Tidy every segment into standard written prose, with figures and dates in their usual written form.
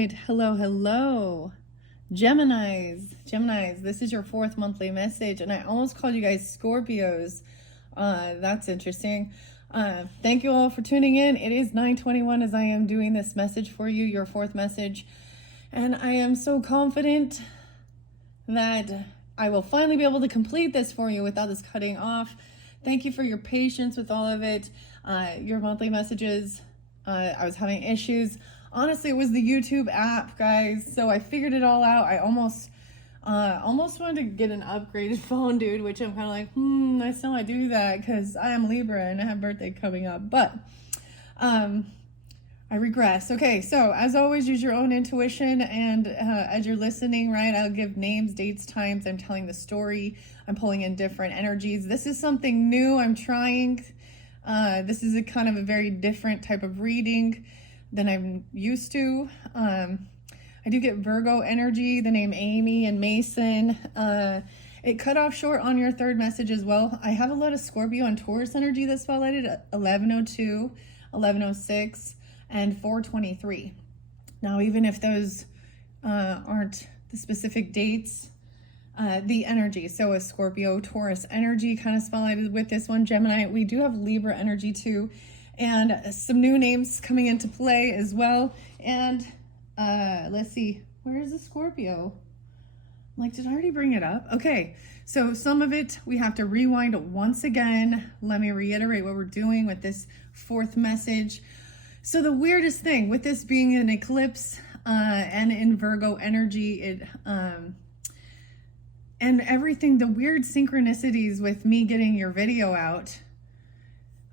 right. Hello. Geminis, this is your 4th monthly message, and I almost called you guys Scorpios. That's interesting. Thank you all for tuning in. It is 9:21 as I am doing this message for you, your 4th message, and I am so confident that I will finally be able to complete this for you without this cutting off. Thank you for your patience with all of it. Your monthly messages, I was having issues. Honestly, it was the YouTube app, guys. So I figured it all out. I almost wanted to get an upgraded phone, dude, which I'm kind of like, I still might do that because I am Libra and I have birthday coming up. But I regress. Okay, so as always, use your own intuition. And as you're listening, right, I'll give names, dates, times. I'm telling the story. I'm pulling in different energies. This is something new I'm trying. This is a kind of a very different type of reading than I'm used to. I do get Virgo energy, the name Amy and Mason. It cut off short on your 3rd message as well. I have a lot of Scorpio and Taurus energy that's spotlighted at 11:02, 11:06, and 4:23. Now, even if those aren't the specific dates, the energy. So a Scorpio, Taurus energy kind of spotlighted with this one. Gemini, we do have Libra energy too. And some new names coming into play as well. And let's see, where is the Scorpio? I'm like, did I already bring it up? Okay, so some of it we have to rewind once again. Let me reiterate what we're doing with this 4th message. So the weirdest thing with this being an eclipse and in Virgo energy, it and everything, the weird synchronicities with me getting your video out.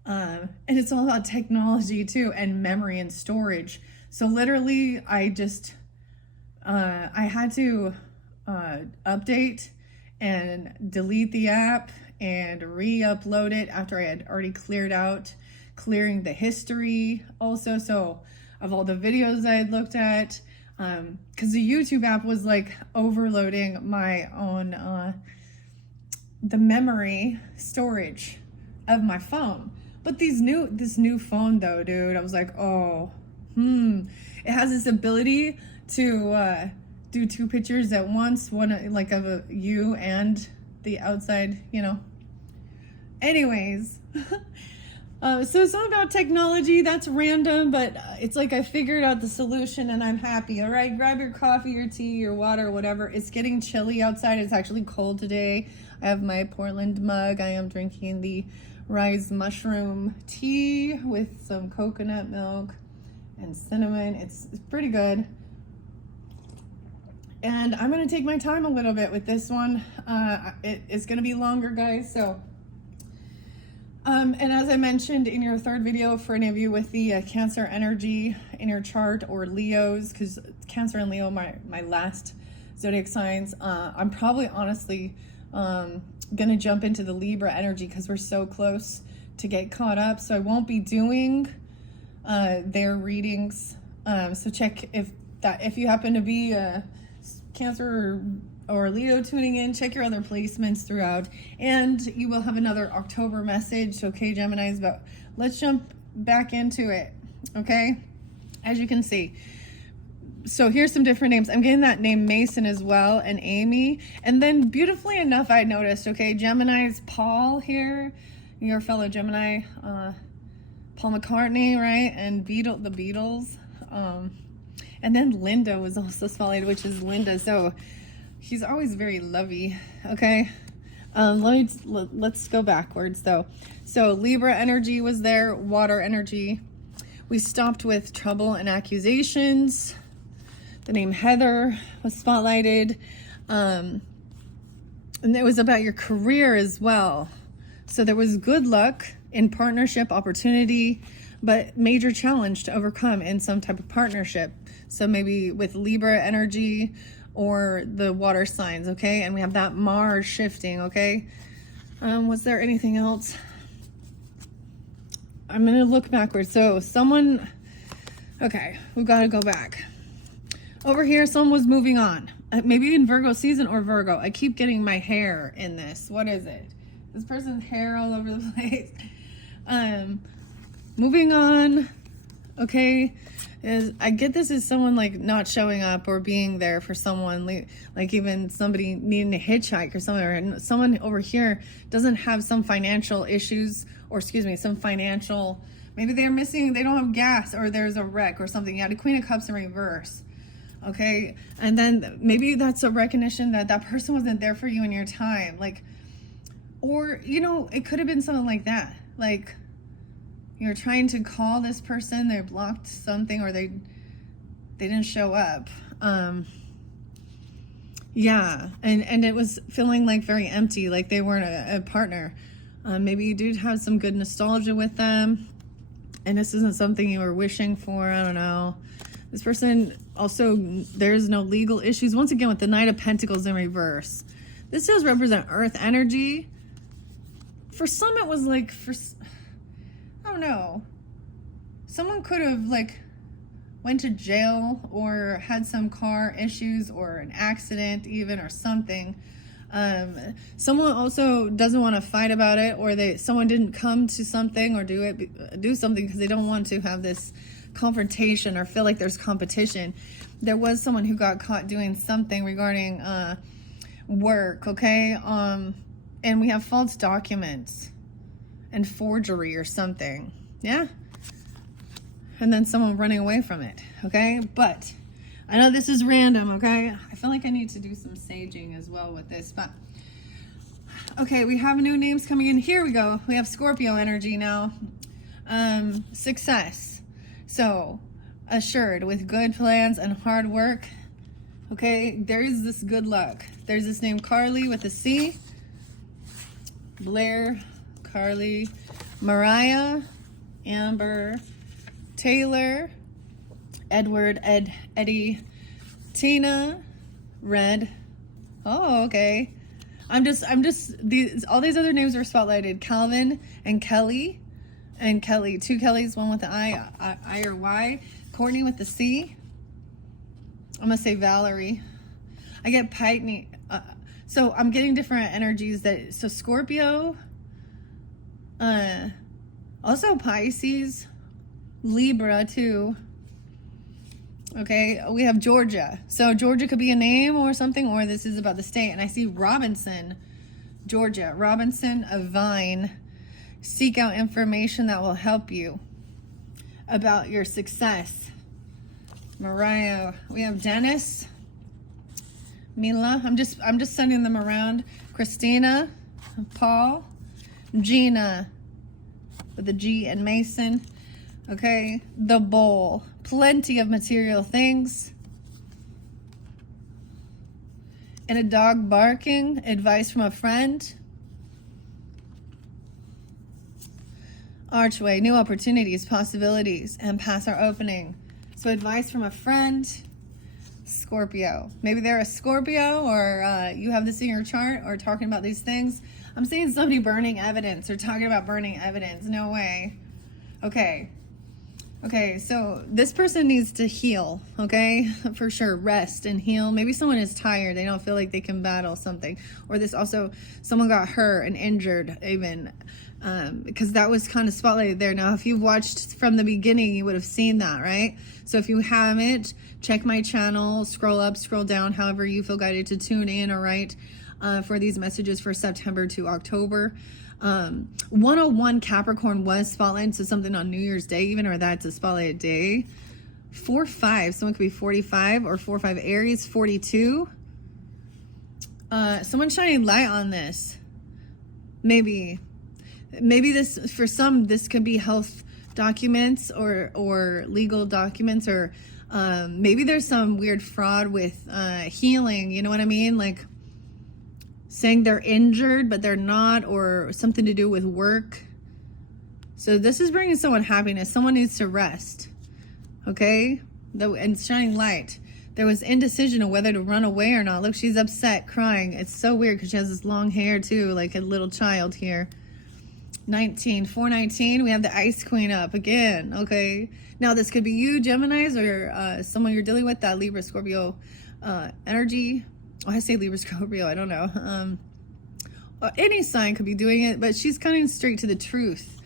And it's all about technology too, and memory and storage. So literally I just, I had to update and delete the app and re-upload it after I had already clearing the history also. So of all the videos I had looked at, because the YouTube app was like overloading my own, the memory storage of my phone. But this new phone though, dude, I was like, it has this ability to do 2 pictures at once, one like of you and the outside, Anyways, so it's not about technology, that's random, but it's like I figured out the solution and I'm happy. All right, grab your coffee, your tea, your water, whatever. It's getting chilly outside. It's actually cold today. I have my Portland mug. I am drinking the rice mushroom tea with some coconut milk and cinnamon. It's pretty good. And I'm going to take my time a little bit with this one. It's going to be longer, guys. So, and as I mentioned in your 3rd video, for any of you with the Cancer energy in your chart, or Leos, because Cancer and Leo, my last zodiac signs, I'm probably honestly gonna jump into the Libra energy because we're so close to get caught up. So I won't be doing their readings. So check if you happen to be a Cancer or Leo tuning in, check your other placements throughout, and you will have another October message. Okay, Geminis, but let's jump back into it. Okay, as you can see. So here's some different names. I'm getting that name Mason as well, and Amy. And then beautifully enough, I noticed, okay, Gemini's Paul here, your fellow Gemini, Paul McCartney, right? And the Beatles. And then Linda was also spotlighted, which is Linda. So she's always very lovey, okay? Let's go backwards though. So Libra energy was there, water energy. We stopped with trouble and accusations. The name Heather was spotlighted. And it was about your career as well. So there was good luck in partnership opportunity, but major challenge to overcome in some type of partnership. So maybe with Libra energy or the water signs, okay? And we have that Mars shifting, okay? Was there anything else? I'm gonna look backwards. So okay, we've got to go back. Over here, someone was moving on. Maybe in Virgo season or Virgo. I keep getting my hair in this. What is it? This person's hair all over the place. Moving on. okay? Is I get this as someone like not showing up or being there for someone, like even somebody needing to hitchhike or something, and someone over here doesn't have some financial issues, or excuse me, some financial, maybe they're missing, they don't have gas, or there's a wreck or something. Yeah, the Queen of Cups in reverse. Okay, and then maybe that's a recognition that that person wasn't there for you in your time, like, or you know, it could have been something like that, like you're trying to call this person, they blocked something, or they didn't show up. Yeah, and it was feeling like very empty, like they weren't a partner. Maybe you do have some good nostalgia with them, and this isn't something you were wishing for. I don't know. This person also, there's no legal issues. Once again, with the Knight of Pentacles in reverse. This does represent earth energy. For some, it was like, I don't know. Someone could have like went to jail or had some car issues or an accident even or something. Someone also doesn't want to fight about it, or someone didn't come to something or do something because they don't want to have this confrontation or feel like there's competition. There was someone who got caught doing something regarding work, okay? And we have false documents and forgery or something, yeah? And then someone running away from it, okay? But I know this is random, okay? I feel like I need to do some saging as well with this, but okay, we have new names coming in. Here we go. We have Scorpio energy now. Success. So, assured with good plans and hard work. Okay, there is this good luck. There's this name Carly with a C. Blair, Carly, Mariah, Amber, Taylor, Edward, Eddie, Tina, Red. Oh, okay. All these other names are spotlighted. Calvin and Kelly. And Kelly, two Kellys, one with the I or Y. Courtney with the C. I'm gonna say Valerie. I get Pitney. So I'm getting different energies so Scorpio, also Pisces, Libra too. Okay, we have Georgia. So Georgia could be a name or something, or this is about the state. And I see Robinson, Georgia. Robinson of Vine. Seek out information that will help you about your success. Mariah, we have Dennis, Mila. I'm just sending them around. Christina, Paul, Gina with a G, and Mason. Okay, the bowl. Plenty of material things. And a dog barking. Advice from a friend. Archway, new opportunities, possibilities, and paths are opening. So advice from a friend. Scorpio. Maybe they're a Scorpio, or you have this in your chart, or talking about these things. I'm seeing somebody burning evidence or talking about burning evidence. No way. Okay. Okay, so this person needs to heal, okay? For sure, rest and heal. Maybe someone is tired. They don't feel like they can battle something. Or someone got hurt and injured even. Because that was kind of spotlighted there. Now, if you've watched from the beginning, you would have seen that, right? So if you haven't, check my channel, scroll up, scroll down, however you feel guided to tune in or write for these messages for September to October. 101 Capricorn was spotlighted, so something on New Year's Day even, or that's a spotlighted day. 4-5, someone could be 45, or 4-5 Aries, 42. Someone shining light on this. Maybe this, for some, this could be health documents or legal documents, or maybe there's some weird fraud with healing, you know what I mean? Like saying they're injured, but they're not, or something to do with work. So this is bringing someone happiness. Someone needs to rest, okay? And shining light. There was indecision of whether to run away or not. Look, she's upset, crying. It's so weird because she has this long hair too, like a little child here. 419, we have the Ice Queen up again, okay? Now, this could be you, Geminis, or someone you're dealing with, that Libra, Scorpio energy. Oh, I say Libra, Scorpio, I don't know. Any sign could be doing it, but she's coming straight to the truth.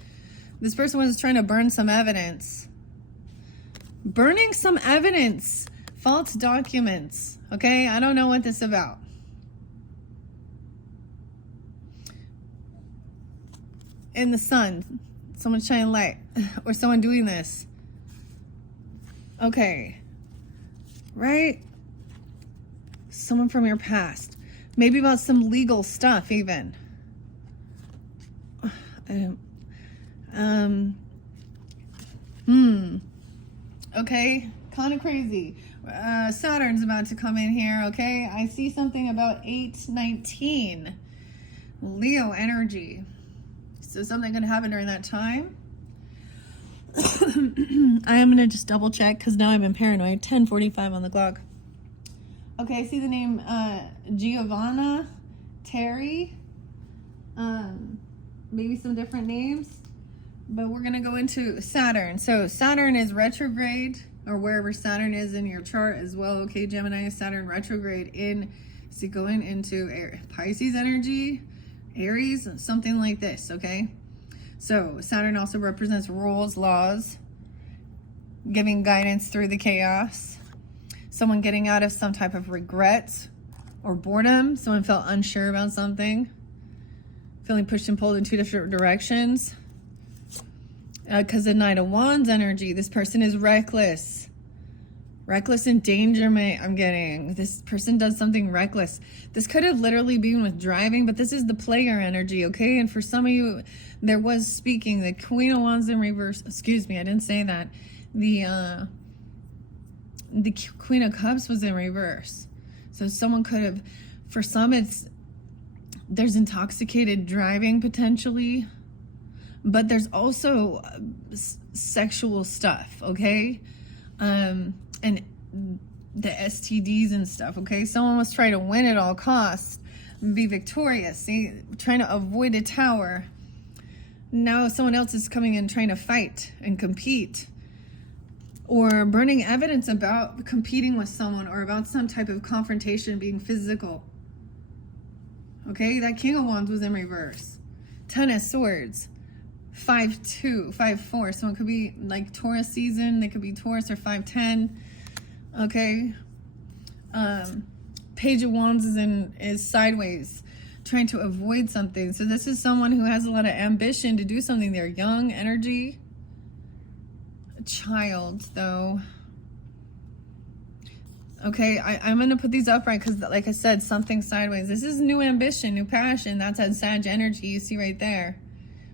This person was trying to burn some evidence. Burning some evidence, false documents. Okay, I don't know what this is about. In the sun, someone shining light, or someone doing this. Okay, right? Someone from your past, maybe about some legal stuff even. Okay, kind of crazy. Saturn's about to come in here, okay? I see something about 8/19. Leo energy. So something gonna happen during that time. I am gonna just double check because now I'm in paranoid. 10:45 on the clock. Okay, I see the name Giovanna, Terry. Maybe some different names. But we're going to go into Saturn. So Saturn is retrograde, or wherever Saturn is in your chart as well. Okay, Gemini, Saturn retrograde in, is it going into Pisces energy, Aries, something like this, okay? So Saturn also represents rules, laws, giving guidance through the chaos. Someone getting out of some type of regret or boredom. Someone felt unsure about something. Feeling pushed and pulled in two different directions. Because the Knight of Wands energy, this person is reckless. Reckless endangerment, I'm getting. This person does something reckless. This could have literally been with driving, but this is the player energy, okay? And for some of you, there was speaking. The Queen of Wands in reverse. Excuse me, I didn't say that. The Queen of Cups was in reverse. So someone could have, for some, there's intoxicated driving potentially. But there's also sexual stuff, okay? And the STDs and stuff, okay? Someone was trying to win at all costs and be victorious, see? Trying to avoid a tower. Now someone else is coming in trying to fight and compete. Or burning evidence about competing with someone or about some type of confrontation being physical. Okay, that King of Wands was in reverse. Ten of Swords. 5-2, 5-4. Someone could be like Taurus season. They could be Taurus or 5-10. Okay. Page of Wands is sideways, trying to avoid something. So this is someone who has a lot of ambition to do something. They're young energy. A child, though. Okay, I'm going to put these upright because, like I said, something sideways. This is new ambition, new passion. That's that Sag energy you see right there.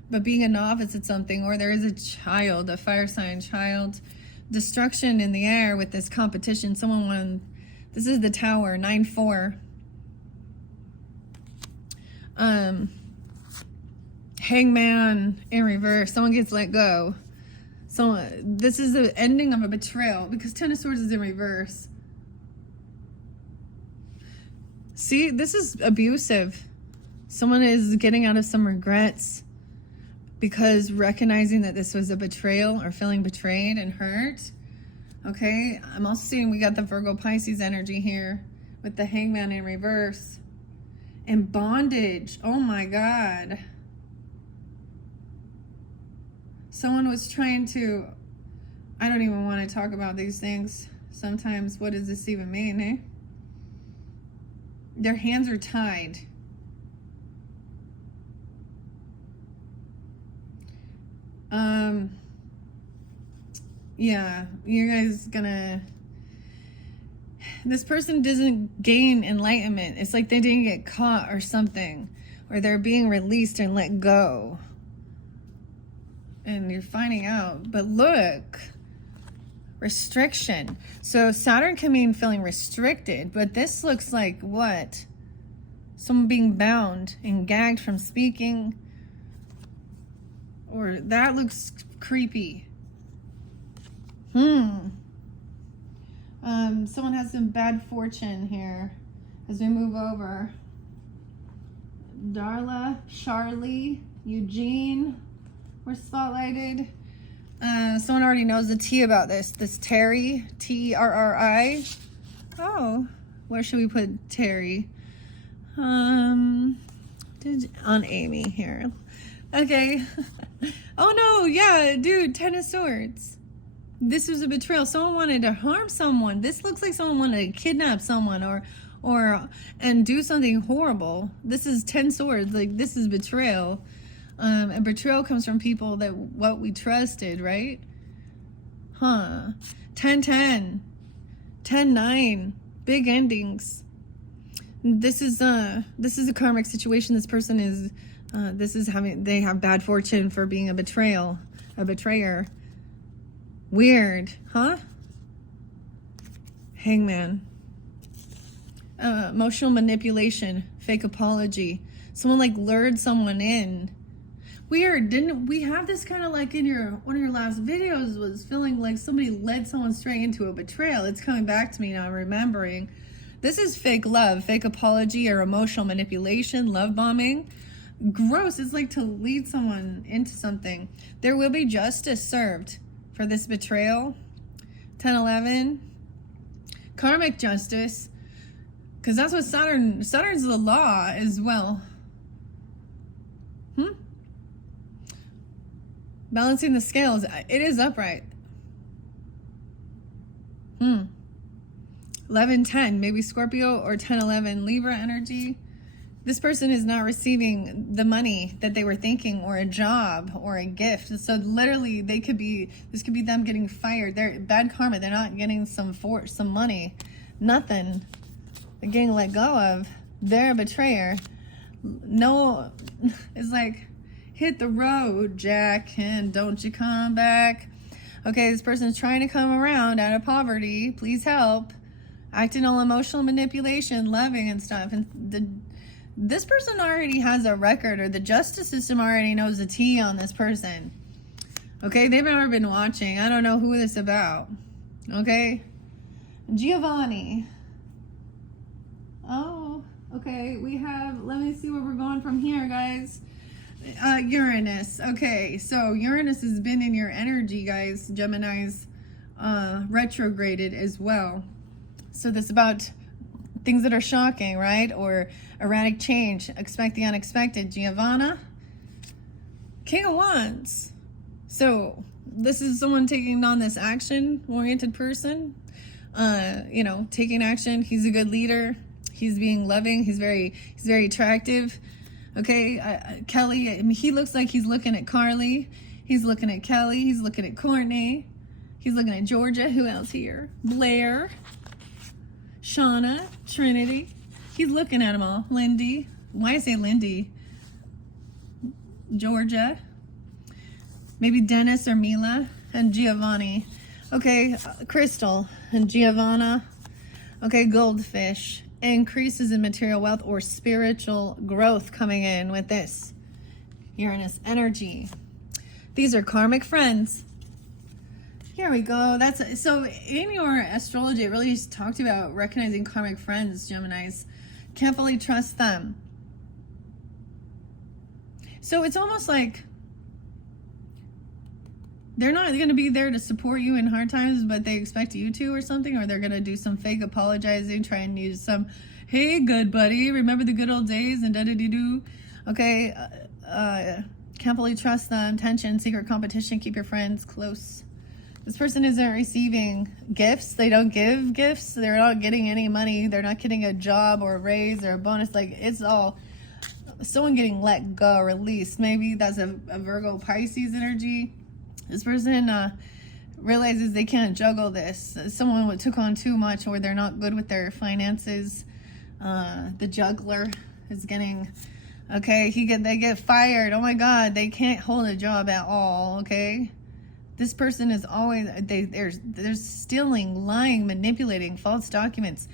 But being a novice at something, or there is a child, a fire sign child. Destruction in the air with this competition. Someone won. This is the Tower, 9-4. Hangman in reverse. Someone gets let go. This is the ending of a betrayal because Ten of Swords is in reverse. See, this is abusive. Someone is getting out of some regrets because recognizing that this was a betrayal or feeling betrayed and hurt. Okay, I'm also seeing we got the Virgo Pisces energy here with the Hangman in reverse. And bondage, oh my God. Someone was trying to, I don't even want to talk about these things. Sometimes, what does this even mean, eh? Their hands are tied. Yeah, you guys gonna, this person doesn't gain enlightenment. It's like they didn't get caught or something, or they're being released and let go. And you're finding out, but look, restriction. So Saturn can mean feeling restricted, but this looks like what? Someone being bound and gagged from speaking, or that looks creepy. Someone has some bad fortune here as we move over. Darla, Charlie, Eugene were spotlighted. Someone already knows the T about this. This Terry, T-R-R-I. Oh, where should we put Terry? On Amy here. Okay. Oh no, yeah, dude, Ten of Swords. This was a betrayal. Someone wanted to harm someone. This looks like someone wanted to kidnap someone or and do something horrible. This is 10 swords. Like, this is betrayal. And betrayal comes from people that what we trusted, right? 10-10, 10-9, big endings. This is a karmic situation. This person is they have bad fortune for being a betrayer. Weird, huh? Hangman. Emotional manipulation, fake apology. Someone like lured someone in. Weird. Didn't we have this kind of like in one of your last videos, was feeling like somebody led someone straight into a betrayal? It's coming back to me now, I'm remembering. This is fake love, fake apology, or emotional manipulation, love bombing. Gross. It's like to lead someone into something. There will be justice served for this betrayal. 10-11. Karmic justice. Because that's what Saturn's the law as well. Balancing the scales. It is upright. 11-10, maybe Scorpio, or 10-11, Libra energy. This person is not receiving the money that they were thinking, or a job, or a gift. So literally, this could be them getting fired. They're bad karma. They're not getting some money. Nothing. They're getting let go of. They're a betrayer. No, it's like, hit the road, Jack, and don't you come back. Okay, this person's trying to come around out of poverty. Please help. Acting all emotional manipulation, loving and stuff. And this person already has a record, or the justice system already knows the tea on this person. Okay, they've never been watching. I don't know who this is about. Okay, Giovanni. Oh, okay, we have, let me see where we're going from here, guys. Uranus. Okay, so Uranus has been in your energy, guys. Gemini's retrograded as well. So this is about things that are shocking, right? Or erratic change. Expect the unexpected. Giovanna. King of Wands. So this is someone taking on this action-oriented person. Taking action. He's a good leader. He's being loving. He's very attractive. Okay, Kelly, he looks like he's looking at Carly. He's looking at Kelly. He's looking at Courtney. He's looking at Georgia. Who else here? Blair. Shauna. Trinity. He's looking at them all. Lindy. Why I say Lindy? Georgia. Maybe Dennis or Mila. And Giovanni. Okay, Crystal and Giovanna. Okay, Goldfish. Increases in material wealth or spiritual growth coming in with this Uranus energy. These are karmic friends. Here we go. So in your astrology, it really just talked about recognizing karmic friends, Geminis. Can't fully trust them. So it's almost like they're not going to be there to support you in hard times, but they expect you to, or something, or they're going to do some fake apologizing, try and use some, hey, good buddy, remember the good old days, and da-da-dee-doo. Okay, can't fully trust them. Tension, secret competition, keep your friends close. This person isn't receiving gifts. They don't give gifts. They're not getting any money. They're not getting a job or a raise or a bonus. Like, it's all someone getting let go, released. Maybe that's a Virgo Pisces energy. This person realizes they can't juggle this. Someone took on too much, or they're not good with their finances. The juggler is getting, okay, they get fired. Oh my God, they can't hold a job at all, okay? This person is always, they're stealing, lying, manipulating, false documents.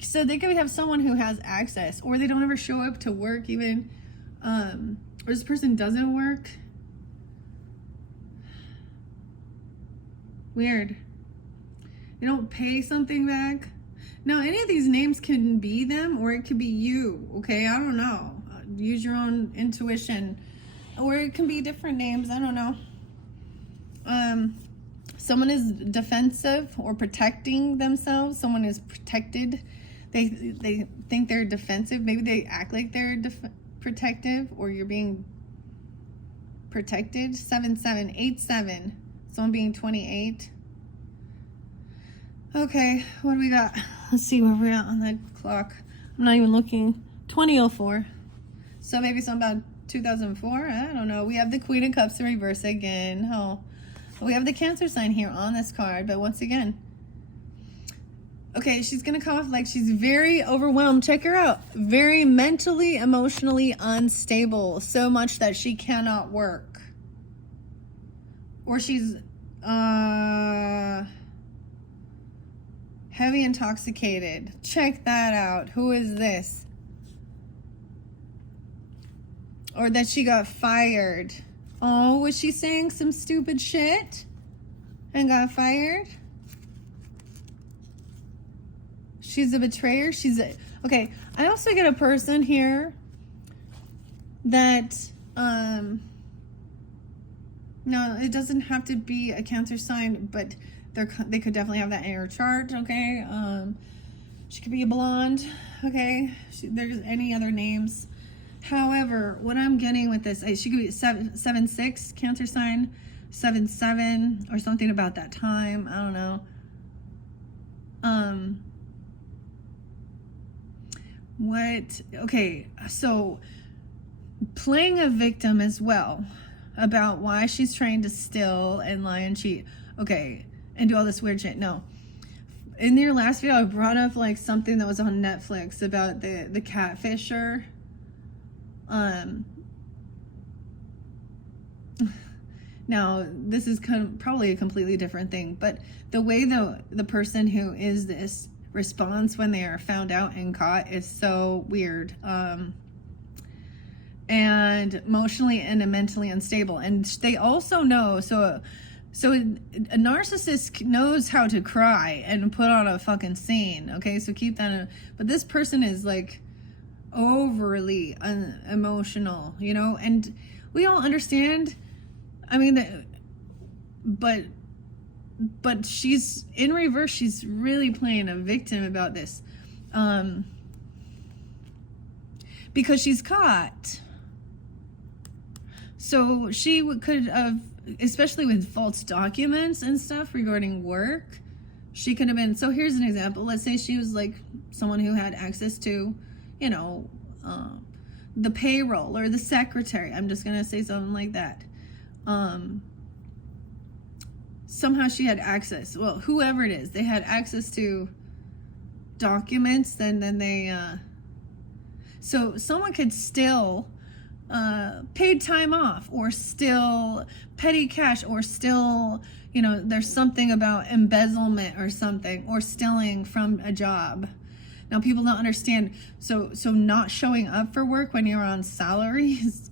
So they could have someone who has access, or they don't ever show up to work even, or this person doesn't work. Weird. They don't pay something back. Now, any of these names can be them, or it could be you, okay? I don't know. Use your own intuition. Or it can be different names. I don't know. Someone is defensive or protecting themselves. Someone is protected. They think they're defensive. Maybe they act like they're protective, or you're being protected. 7-7, 8-7. Someone being 28. Okay, what do we got? Let's see where we're at on the clock. I'm not even looking. 2004. So maybe something about 2004. I don't know. We have the Queen of Cups in reverse again. Oh, we have the Cancer sign here on this card, but once again, okay, she's gonna come off like she's very overwhelmed. Check her out. Very mentally, emotionally unstable. So much that she cannot work. Or she's heavy intoxicated. Check that out. Who is this? Or that she got fired. Oh, was she saying some stupid shit and got fired? She's a betrayer. Okay. I also get a person here that, no, it doesn't have to be a Cancer sign, but they could definitely have that in your chart. Okay. She could be a blonde. Okay. There's any other names. However, what I'm getting with this, she could be 7-6 Cancer sign, 7-7 or something about that time. I don't know. Okay, so playing a victim as well about why she's trying to steal and lie and cheat. Okay, and do all this weird shit. No. In their last video, I brought up like something that was on Netflix about the catfisher. Now this is probably a completely different thing, but the way the person who is this responds when they are found out and caught is so weird, and emotionally and mentally unstable. And they also know, so a narcissist knows how to cry and put on a fucking scene. Okay, so keep that in. But this person is like overly emotional, you know, and we all understand. I mean, but she's in reverse. She's really playing a victim about this, because she's caught. So she could have, especially with false documents and stuff regarding work, she could have been. So here's an example. Let's say she was like someone who had access to, you know, the payroll or the secretary. I'm just gonna say something like that. Somehow she had access. Well, whoever it is, they had access to documents. Then they. So someone could still paid time off, or still petty cash, or still, you know, there's something about embezzlement or something, or stealing from a job. Now people don't understand. So not showing up for work when you're on salaries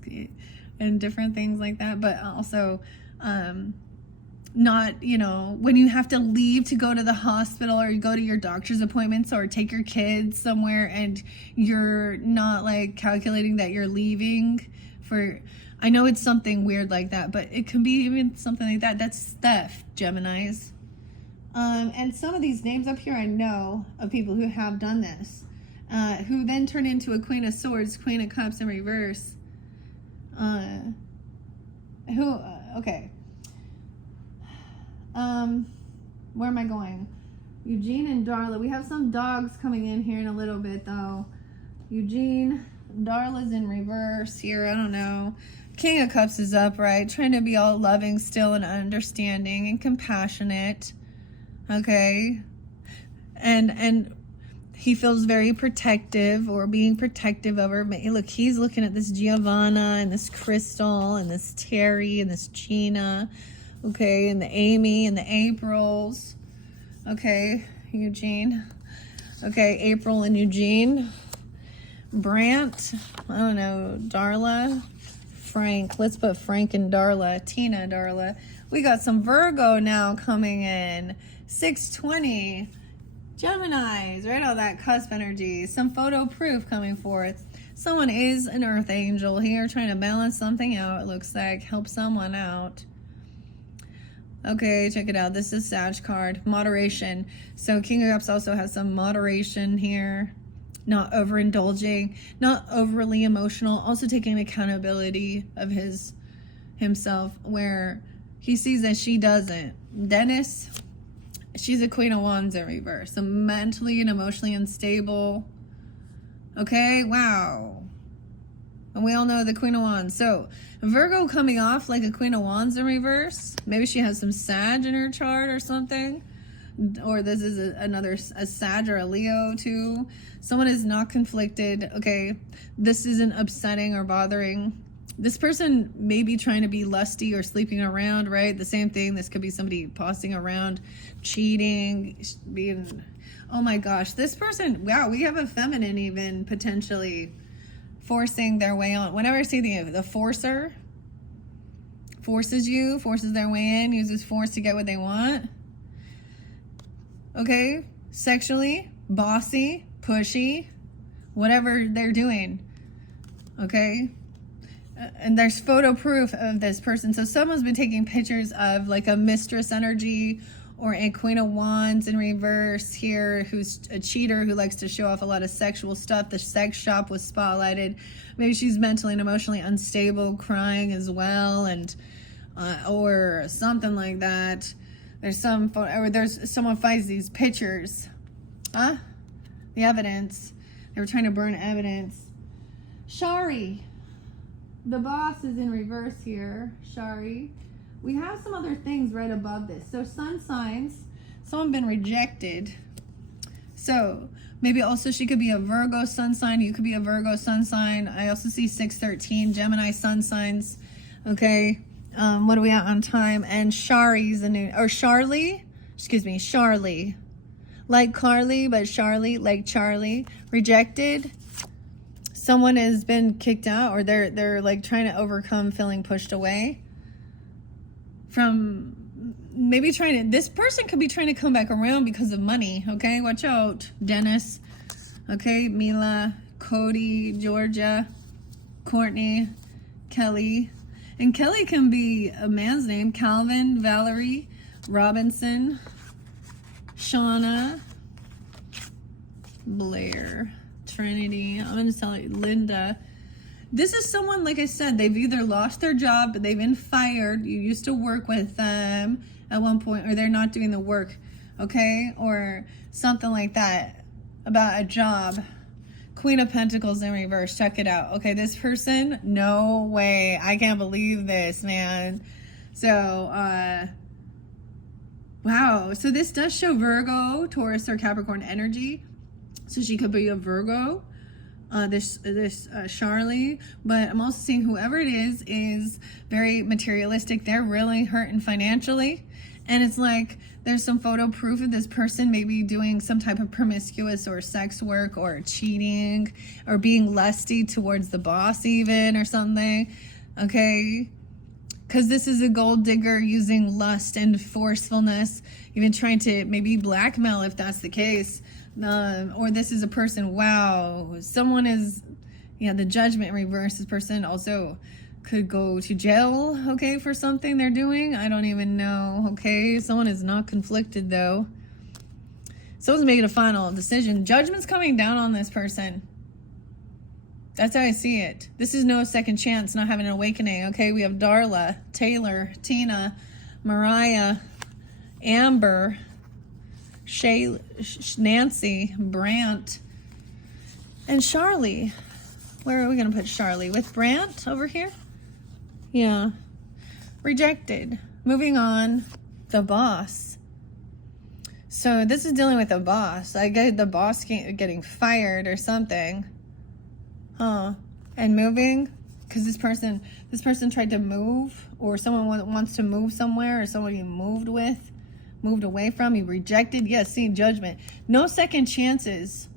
and different things like that, but also not, you know, when you have to leave to go to the hospital or you go to your doctor's appointments or take your kids somewhere and you're not like calculating that you're leaving for, I know it's something weird like that, but it can be even something like that. That's theft, Geminis. And some of these names up here, I know of people who have done this, who then turn into a Queen of Swords, Queen of Cups in reverse. Okay. Where am I going? Eugene and Darla. We have some dogs coming in here in a little bit, though. Eugene, Darla's in reverse here. I don't know. King of Cups is upright, trying to be all loving still and understanding and compassionate. Okay. And he feels very protective, or being protective over me. Look, he's looking at this Giovanna and this Crystal and this Terry and this Gina. Okay, and the Amy and the Aprils. Okay, Eugene. Okay, April and Eugene. Brant. I don't know. Darla. Frank. Let's put Frank and Darla. Tina, Darla. We got some Virgo now coming in. 620. Geminis. Right? All that cusp energy. Some photo proof coming forth. Someone is an earth angel here trying to balance something out. It looks like. Help someone out. Okay, check it out. This is Sag card. Moderation. So King of Cups also has some moderation here. Not overindulging. Not overly emotional. Also taking accountability of himself, where he sees that she doesn't. Dennis she's a Queen of Wands in reverse. So mentally and emotionally unstable. Okay, wow. And we all know the Queen of Wands. So Virgo coming off like a Queen of Wands in reverse. Maybe she has some Sag in her chart or something. Or this is a Sag or a Leo too. Someone is not conflicted. Okay, this isn't upsetting or bothering. This person may be trying to be lusty or sleeping around, right? The same thing. This could be somebody passing around, cheating, being, oh my gosh, this person, wow, we have a feminine even potentially forcing their way on. Whenever I see the forcer, forces their way in, uses force to get what they want. Okay, sexually, bossy, pushy, whatever they're doing. Okay. And there's photo proof of this person. So someone's been taking pictures of like a mistress energy or a Queen of Wands in reverse here, who's a cheater who likes to show off a lot of sexual stuff. The sex shop was spotlighted. Maybe she's mentally and emotionally unstable, crying as well, and or something like that. There's someone finds these pictures. The evidence. They were trying to burn evidence. Shari. The boss is in reverse here, Shari. We have some other things right above this. So sun signs, someone been rejected. So maybe also she could be a Virgo sun sign. You could be a Virgo sun sign. I also see 613 Gemini sun signs. Okay, what are we at on time? And Shari's a new, or Charlie, Charlie. Like Carly, but Charlie, like Charlie. Rejected. Someone has been kicked out, or they're like trying to overcome feeling pushed away from, maybe this person could be trying to come back around because of money. Okay, watch out. Dennis. Okay, Mila, Cody, Georgia, Courtney, Kelly. And Kelly can be a man's name. Calvin, Valerie, Robinson, Shauna, Blair, Trinity. I'm going to tell you, Linda. This is someone, like I said, they've either lost their job, but they've been fired. You used to work with them at one point, or they're not doing the work, okay? Or something like that about a job. Queen of Pentacles in reverse. Check it out. Okay, this person, no way. I can't believe this, man. So, wow. So this does show Virgo, Taurus, or Capricorn energy. So she could be a Virgo, this Charlie, but I'm also seeing whoever it is very materialistic. They're really hurting financially. And it's like there's some photo proof of this person maybe doing some type of promiscuous or sex work or cheating or being lusty towards the boss even or something. Okay. Because this is a gold digger using lust and forcefulness, even trying to maybe blackmail if that's the case. Or this is a person, wow, someone is, the Judgment in reverse. This person also could go to jail, okay, for something they're doing. I don't even know, okay. Someone is not conflicted, though. Someone's making a final decision. Judgment's coming down on this person. That's how I see it. This is no second chance, not having an awakening, okay. We have Darla, Taylor, Tina, Mariah, Amber, Nancy, Brant, and Charlie. Where are we going to put Charlie? With Brant over here? Yeah. Rejected. Moving on. The boss. So this is dealing with the boss. I get the boss getting fired or something. And moving. Because this person tried to move, or someone wants to move somewhere, or someone you moved away from, you rejected. Yes, see, Judgment. No second chances.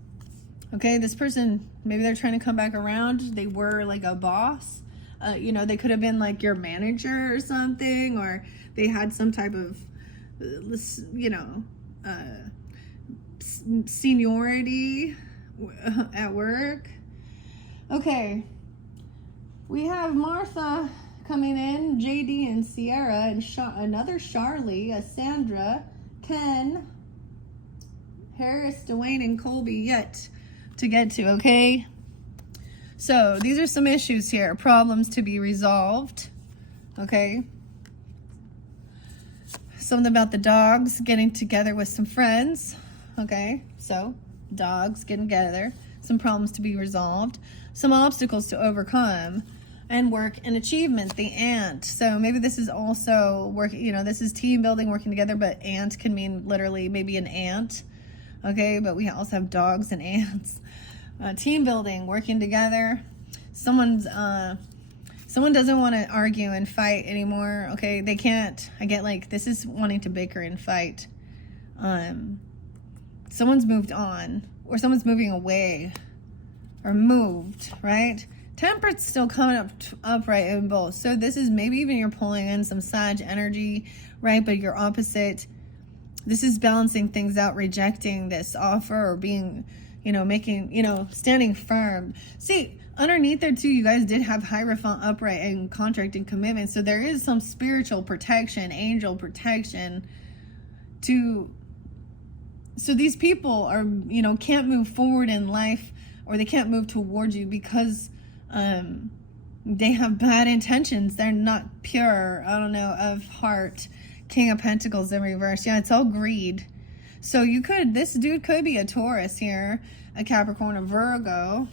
Okay, this person, maybe they're trying to come back around. They were like a boss. They could have been like your manager or something, or they had some type of, seniority at work. Okay, we have Martha coming in, JD and Sierra, and another Charlie, a Sandra, Ken, Harris, Dwayne, and Colby yet to get to, okay? So these are some issues here, problems to be resolved, okay? something about the dogs getting together with some friends. Okay, so dogs getting together, some problems to be resolved, some obstacles to overcome, and work and achievement, the ant. So maybe this is also work, you know, this is team building, working together, but ant can mean literally maybe an ant. Okay, but we also have dogs and ants. Team building, working together. Someone doesn't want to argue and fight anymore. Okay, they can't. I get like, this is wanting to bicker and fight. Someone's moved on, or someone's moving away, or moved, right? Temperance still coming up upright in both. So this is maybe even you're pulling in some Sag energy, right? But you're opposite. This is balancing things out, rejecting this offer, or being, you know, making, you know, standing firm. See, underneath there too, you guys did have Hierophant upright and contract and commitment. So there is some spiritual protection, angel protection to, so these people are, you know, can't move forward in life, or they can't move towards you because they have bad intentions. They're not pure, I don't know, of heart. King of Pentacles in reverse. Yeah, it's all greed. So you could, this dude could be a Taurus here, a Capricorn, a Virgo.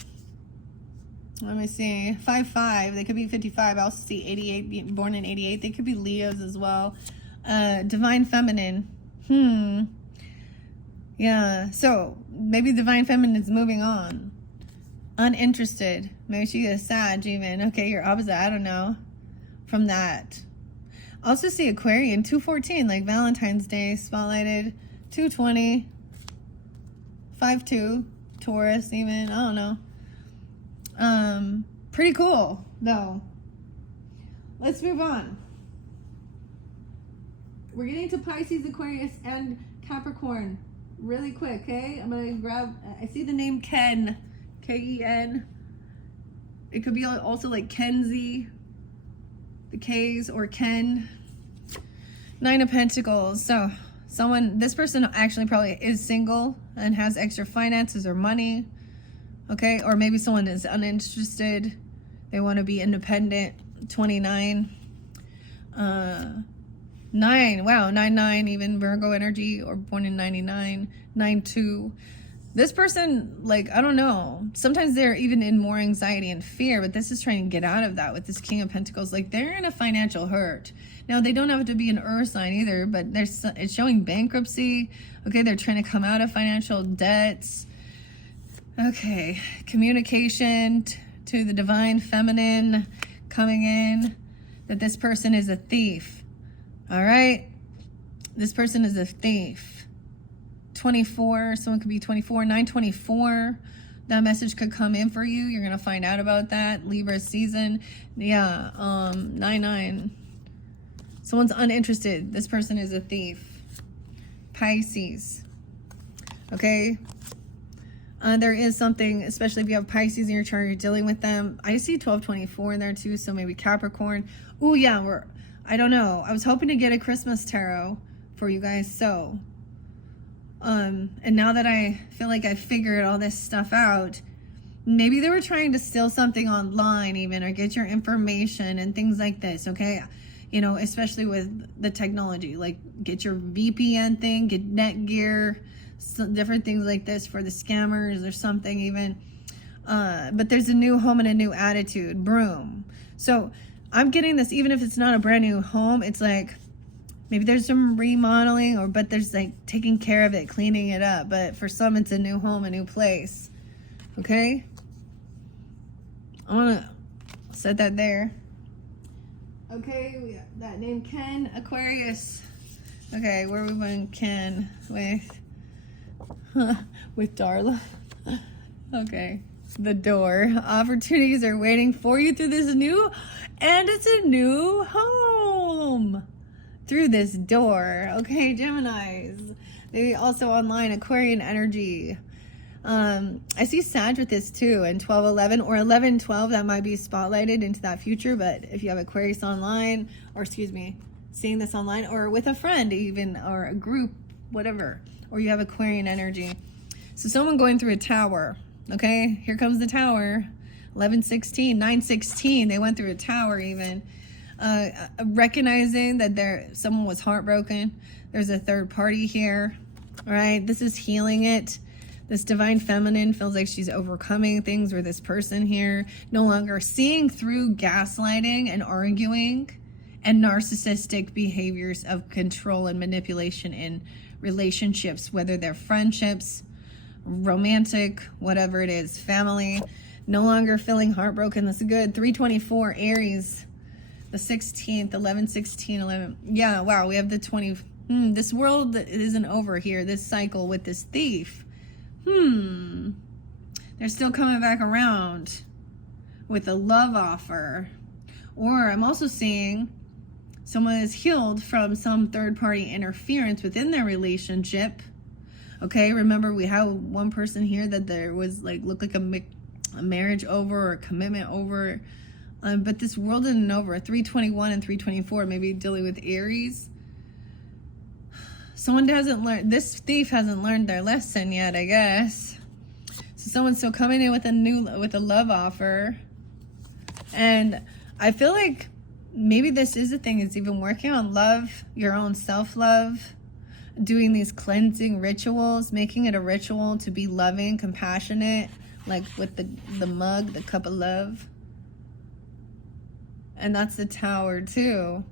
Let me see, 5'5", they could be 55. I also see 88, born in 88. They could be Leos as well. Divine Feminine. Yeah, so maybe Divine Feminine is moving on. Uninterested. Maybe she is Sag even. Okay, you're opposite. I don't know. From that. Also see Aquarian, 214, like Valentine's Day, spotlighted. 220. 5'2", Taurus even. I don't know. Pretty cool, though. Let's move on. We're getting to Pisces, Aquarius, and Capricorn really quick, okay? I'm going to grab, I see the name Ken. K-E-N. It could be also like Kenzie, the K's, or Ken. 9 of Pentacles. So this person actually probably is single and has extra finances or money. Okay, or maybe someone is uninterested. They want to be independent. 29. 9. Wow, 9-9, even Virgo energy, or born in 99. 9-2. This person, like, I don't know. Sometimes they're even in more anxiety and fear, but this is trying to get out of that with this King of Pentacles. Like, they're in a financial hurt. Now, they don't have to be an earth sign either, but it's showing bankruptcy. Okay, they're trying to come out of financial debts. Okay, communication to the Divine Feminine coming in, that this person is a thief. All right, this person is a thief. 24, someone could be 24, 924. That message could come in for you. You're going to find out about that. Libra season. Yeah, 99. Someone's uninterested. This person is a thief. Pisces. Okay. There is something, especially if you have Pisces in your chart, you're dealing with them. I see 1224 in there too, so maybe Capricorn. Oh yeah, I don't know. I was hoping to get a Christmas tarot for you guys, so and now that I feel like I figured all this stuff out, maybe they were trying to steal something online even, or get your information and things like this, okay? You know, especially with the technology, like get your VPN thing, get Netgear, some different things like this for the scammers or something even. But there's a new home and a new attitude, broom. So I'm getting this, even if it's not a brand new home, it's like, maybe there's some remodeling, but there's like taking care of it, cleaning it up. But for some, it's a new home, a new place. Okay? I want to set that there. Okay, we got that name Ken, Aquarius. Okay, where are we going Ken with? With Darla. Okay. The door. Opportunities are waiting for you through this new, and it's a new home. Through this door. Okay, Geminis. Maybe also online, Aquarian energy. I see Sag with this too, and 12-11 or 11-12, that might be spotlighted into that future. But if you have Aquarius online, or excuse me, seeing this online, or with a friend even, or a group, whatever, or you have Aquarian energy. So someone going through a tower. Okay, here comes the tower. 11-16, 9-16, they went through a tower even. recognizing that someone was heartbroken. There's a third party here. All right, this is healing it. This divine feminine feels like she's overcoming things with this person here, no longer seeing through gaslighting and arguing and narcissistic behaviors of control and manipulation in relationships, whether they're friendships, romantic, whatever it is, family. No longer feeling heartbroken. That's good. 324 Aries, the 16th, 11, 16, 11. Yeah, wow, we have the 20. This world isn't over here. This cycle with this thief. They're still coming back around with a love offer. Or I'm also seeing someone is healed from some third-party interference within their relationship. Okay, remember we have one person here that there was like, looked like a marriage over or a commitment over. But this world isn't over. 321 and 324, maybe dealing with Aries. Someone hasn't learned, this thief hasn't learned their lesson yet, I guess. So someone's still coming in with a love offer. And I feel like maybe this is a thing. It's even working on love, your own self-love, doing these cleansing rituals, making it a ritual to be loving, compassionate, like with the mug, the cup of love. And that's the Tower too.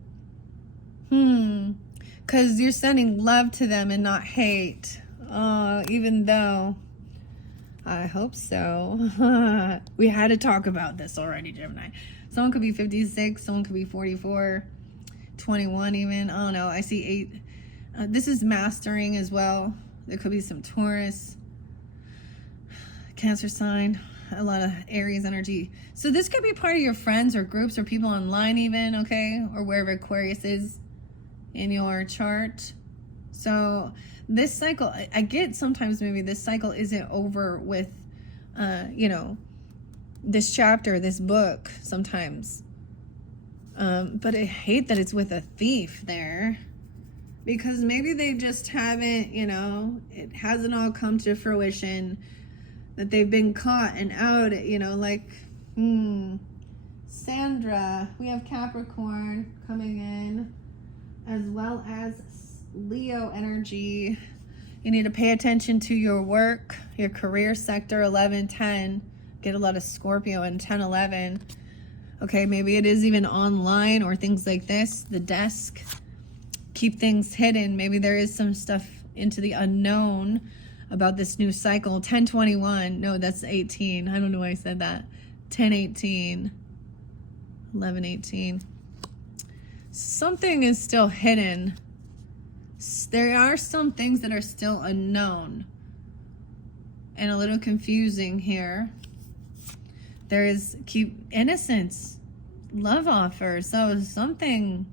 Because you're sending love to them and not hate. Even though, I hope so. We had to talk about this already, Gemini. Someone could be 56, someone could be 44, 21 even. I don't know, I see 8. This is mastering as well. There could be some Taurus, Cancer sign, a lot of Aries energy. So this could be part of your friends or groups or people online even, okay? Or wherever Aquarius is in your chart. So this cycle, I get sometimes maybe this cycle isn't over with, this chapter, this book sometimes. But I hate that it's with a thief there. Because maybe they just haven't, it hasn't all come to fruition. That they've been caught and out, Sandra, we have Capricorn coming in, as well as Leo energy. You need to pay attention to your work, your career sector, 11, 10. Get a lot of Scorpio in 10, 11. Okay, maybe it is even online or things like this, the desk. Keep things hidden. Maybe there is some stuff into the unknown about this new cycle. 1021, no, that's 18. I don't know why I said that. 1018, 1118. Something is still hidden. There are some things that are still unknown and a little confusing here. There is innocence, love offer. So something,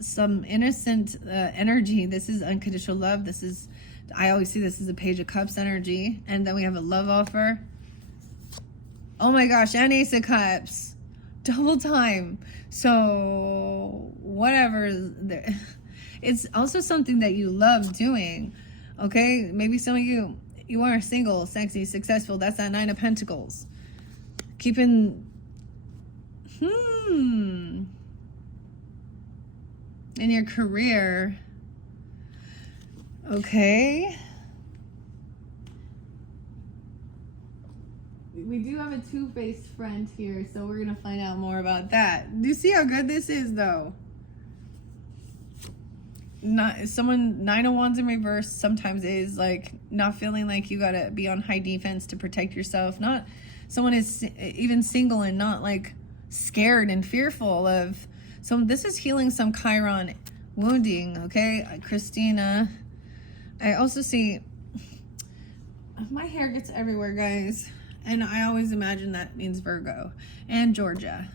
some innocent energy. This is unconditional love. This is, I always see this as a Page of Cups energy. And then we have a love offer. Oh my gosh, and Ace of Cups. Double time. So whatever. It's also something that you love doing. Okay? Maybe some of you are single, sexy, successful. That's that 9 of Pentacles. Keeping... in your career. Okay. We do have a two-faced friend here, so we're going to find out more about that. Do you see how good this is, though? Someone, 9 of Wands in reverse sometimes is like not feeling like you got to be on high defense to protect yourself. Not someone is even single and not like scared and fearful of... So this is healing some Chiron wounding, okay? Christina. I also see... My hair gets everywhere, guys. And I always imagine that means Virgo. And Georgia.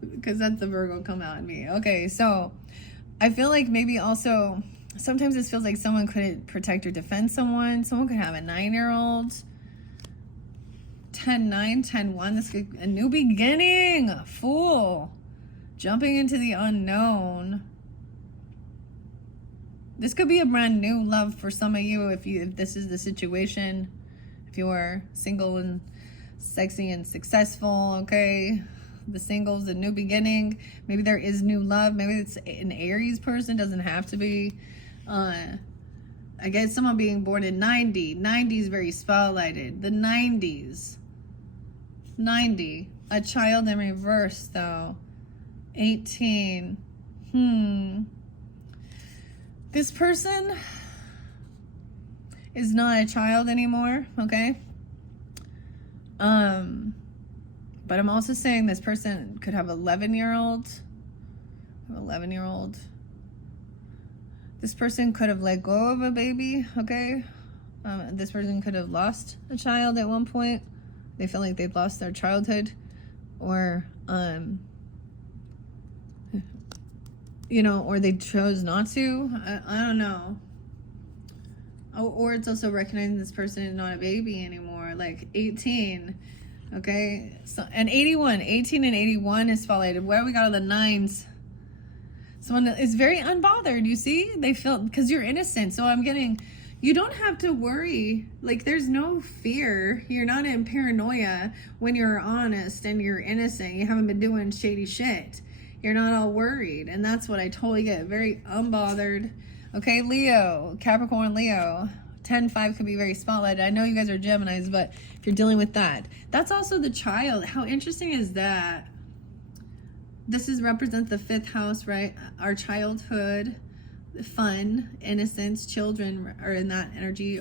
Because that's the Virgo come out in me. Okay, so I feel like maybe also... Sometimes this feels like someone could protect or defend someone. Someone could have a 9-year-old. 10-9, 10-1. This could a new beginning. Fool. Jumping into the unknown. This could be a brand new love for some of you if this is the situation. If you are single and sexy and successful, okay? The singles, a new beginning. Maybe there is new love. Maybe it's an Aries person, doesn't have to be. I guess someone being born in 90. 90 is very spotlighted. The 90s. 90. A child in reverse, though. 18. This person is not a child anymore, okay? But I'm also saying this person could have 11-year-old. 11-year-old. This person could have let go of a baby, okay? This person could have lost a child at one point. They feel like they've lost their childhood. Or, you know, or they chose not to. I don't know. Oh, or it's also recognizing this person is not a baby anymore. Like 18, okay? So, and 81, 18 and 81 is spotlighted. Where we got all the 9s? Someone is very unbothered, you see? They feel, because you're innocent. So I'm getting, you don't have to worry. Like, there's no fear. You're not in paranoia when you're honest and you're innocent. You haven't been doing shady shit. You're not all worried. And that's what I totally get. Very unbothered. Okay, Leo, Capricorn, Leo. 10-5 could be very spotlighted. I know you guys are Geminis, but if you're dealing with that. That's also the child. How interesting is that? This represents the 5th house, right? Our childhood, fun, innocence, children are in that energy.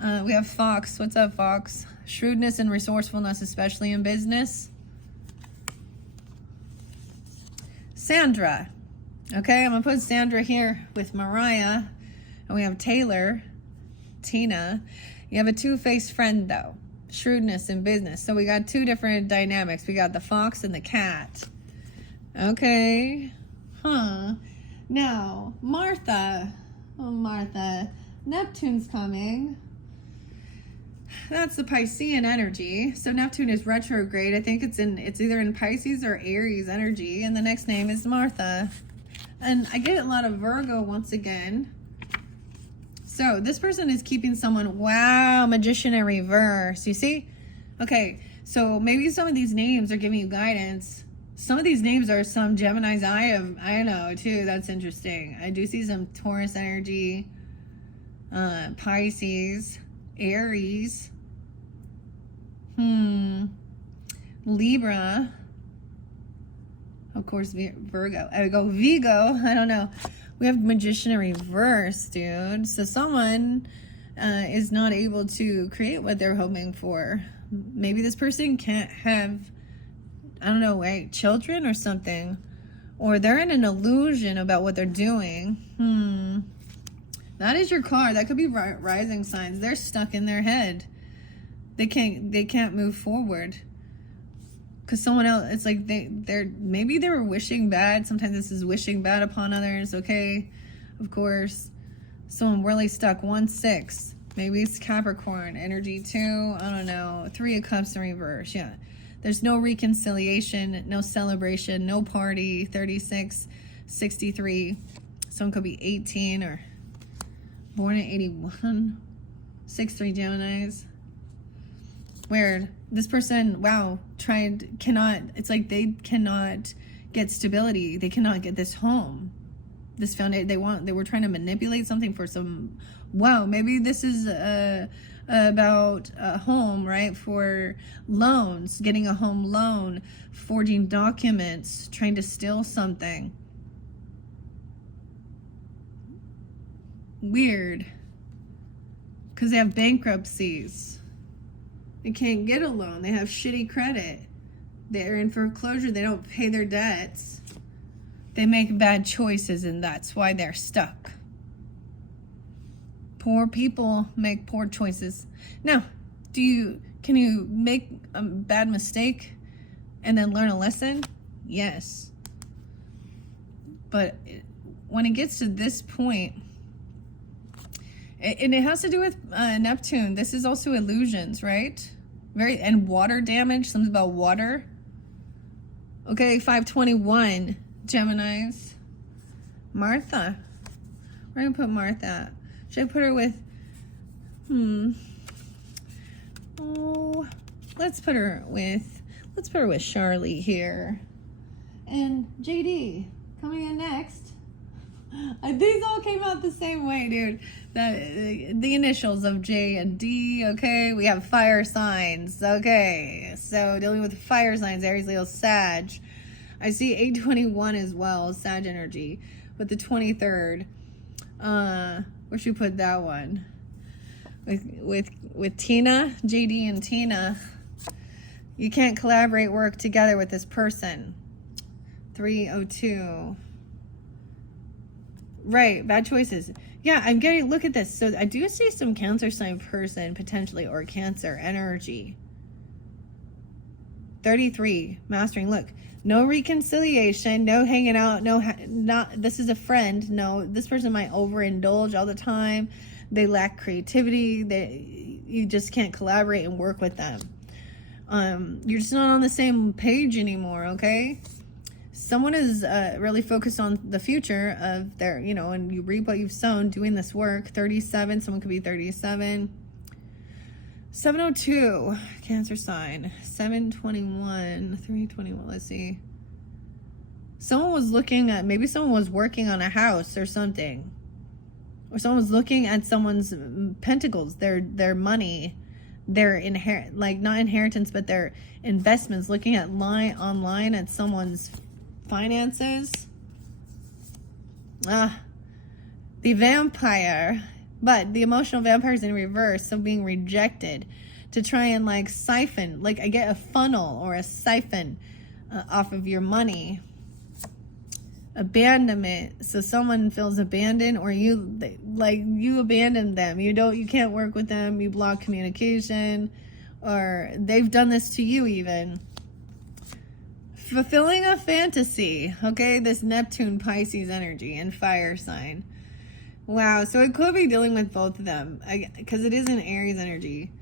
We have Fox. What's up, Fox? Shrewdness and resourcefulness, especially in business. Sandra. Okay, I'm going to put Sandra here with Mariah. And we have Taylor, Tina. You have a two-faced friend, though. Shrewdness in business. So we got two different dynamics. We got the fox and the cat. Okay. Now, Martha. Oh, Martha. Neptune's coming. That's the Piscean energy. So Neptune is retrograde. I think it's either in Pisces or Aries energy. And the next name is Martha. And I get a lot of Virgo once again. So this person is keeping someone, wow, Magician in reverse. You see? Okay, so maybe some of these names are giving you guidance. Some of these names are some Geminis I know too. That's interesting. I do see some Taurus energy, Pisces, Aries, Libra, of course, Virgo. I would go Vigo. I don't know. We have Magician in reverse, dude. So someone is not able to create what they're hoping for. Maybe this person can't have, I don't know, right, children or something. Or they're in an illusion about what they're doing. That is your card. That could be rising signs. They're stuck in their head. They can't move forward. Because someone else, it's like maybe they were wishing bad. Sometimes this is wishing bad upon others, okay? Of course. Someone really stuck. 1-6. Maybe it's Capricorn. Energy 2. I don't know. 3 of Cups in reverse. Yeah. There's no reconciliation, no celebration, no party. 36, 63. Someone could be 18 or born in 81. 6-3 Geminis. Weird. This person, wow, it's like they cannot get stability. They cannot get this home. This foundation, they were trying to manipulate something for some, wow, maybe this is about a home, right? For loans, getting a home loan, forging documents, trying to steal something. Weird. Because they have bankruptcies. They can't get a loan. They have shitty credit. They're in foreclosure. They don't pay their debts. They make bad choices, and that's why they're stuck. Poor people make poor choices. Now, can you make a bad mistake and then learn a lesson? Yes. But when it gets to this point, and it has to do with Neptune. This is also illusions, right? And water damage. Something about water. Okay, 521. Geminis. Martha. We're going to put Martha. Should I put her with... Oh, let's put her with Charlie here. And JD coming in next. These all came out the same way, dude. The initials of J and D, okay? We have fire signs, okay? So dealing with fire signs, Aries, Leo, Sag. I see 821 as well, Sag energy, with the 23rd. Where should we put that one? With Tina, JD and Tina. You can't collaborate, work together with this person. 302. Right, bad choices. Yeah, I'm getting, look at this. So I do see some Cancer sign person potentially, or Cancer energy. 33, mastering. Look, no reconciliation, no hanging out, this is a friend. No, this person might overindulge all the time. They lack creativity. You just can't collaborate and work with them. You're just not on the same page anymore, okay? Someone is really focused on the future of their, and you reap what you've sown doing this work. 37, someone could be 37. 702, Cancer sign. 721, 321, let's see. Someone was looking at, maybe someone was working on a house or something. Or someone was looking at someone's pentacles, their money, their not inheritance, but their investments, looking at online at someone's finances. The vampire, but the emotional vampire is in reverse, so being rejected, to try and siphon, I get a funnel or a siphon off of your money. Abandonment, so someone feels abandoned, or you abandoned them. You can't work with them, you block communication, or they've done this to you even. Fulfilling a fantasy, okay? This Neptune Pisces energy and fire sign. Wow, so it could be dealing with both of them, because it is an Aries energy.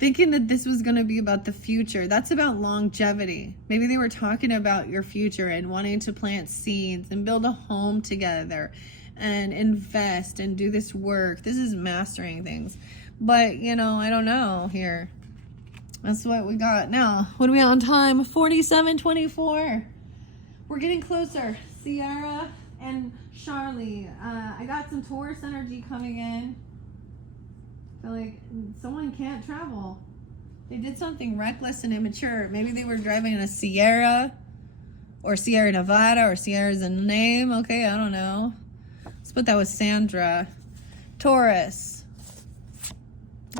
Thinking that this was going to be about the future. That's about longevity. Maybe they were talking about your future and wanting to plant seeds and build a home together and invest and do this work. This is mastering things. But, I don't know here. That's what we got. Now, what are we on time? 47:24. We're getting closer. Sierra and Charlie. I got some Taurus energy coming in. I feel like someone can't travel. They did something reckless and immature. Maybe they were driving in a Sierra, or Sierra Nevada, or Sierra's a name. Okay, I don't know. Let's put that with Sandra. Taurus.